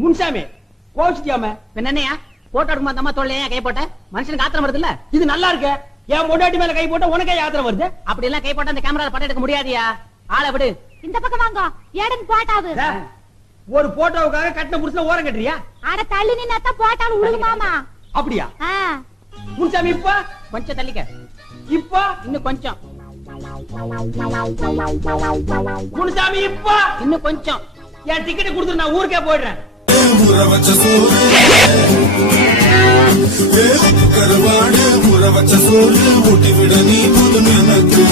முன்சாமி கோவிச்சிட்டியாம என்னையா போட்டோ எடுக்கும் அந்த அம்மா தோல்லையா கை போட்ட மனுஷனுக்கு ஆத்திரம் வருது இல்ல? இது நல்லா இருக்கு. என் பொண்டாட்டி மேல கை போட்ட உனக்கே யாத்திரை வருது. அப்படி எல்லாம் கை போட்ட அந்த கேமரா படம் எடுக்க முடியாதியா. ஆளை விடு. இந்த பக்கம் வாங்க. ஏடன் போட்டாவு. ஒரு போட்டோவுக்காக கட்டின புடிச்ச ஓரம் கட்டுறியா? அட தள்ளி நின்னாத்த போட்டாவு உழுகு மாமா. அப்படியா? முன்சாமி இப்ப கொஞ்சம் தள்ளிக்க. இப்ப இன்னும் கொஞ்சம். முன்சாமி இப்ப இன்னும் கொஞ்சம். என் டிக்கெட் கொடுத்துட்டு நான் ஊருக்கே போயிடுறேன். கருவாடு ஊற வச்ச சோறு ஊட்டி விட நீ போதும் எனக்கு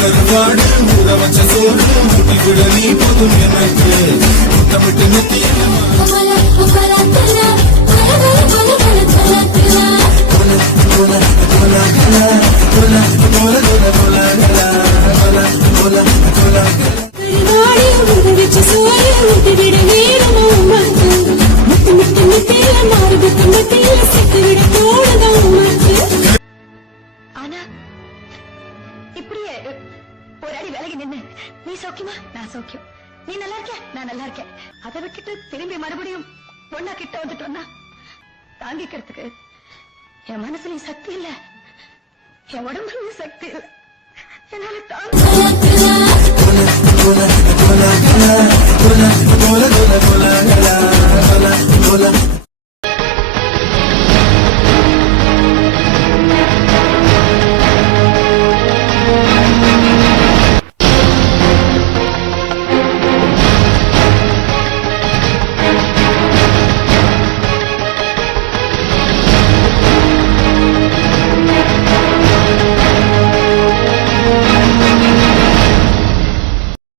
கருவாடு ஊற வச்ச சோறு ஊட்டி விட நீ போதும் எனக்கு முத்தமிட்டு நெத்தியில ஆனா இப்படியே ஒரு அடி விலகி நின்னு நீ சௌக்கியமா நான் சௌக்கியம், நீ நல்லா இருக்க நான் நல்லா இருக்கேன், அதை விட்டுட்டு திரும்பி மறுபடியும் பொண்ணா கிட்ட வந்துட்டோம்னா தாங்கிக்கிறதுக்கு என் மனசுலயும் சக்தி இல்ல, என் உடம்புலயும் சக்தி இல்ல, என்னால தாங்க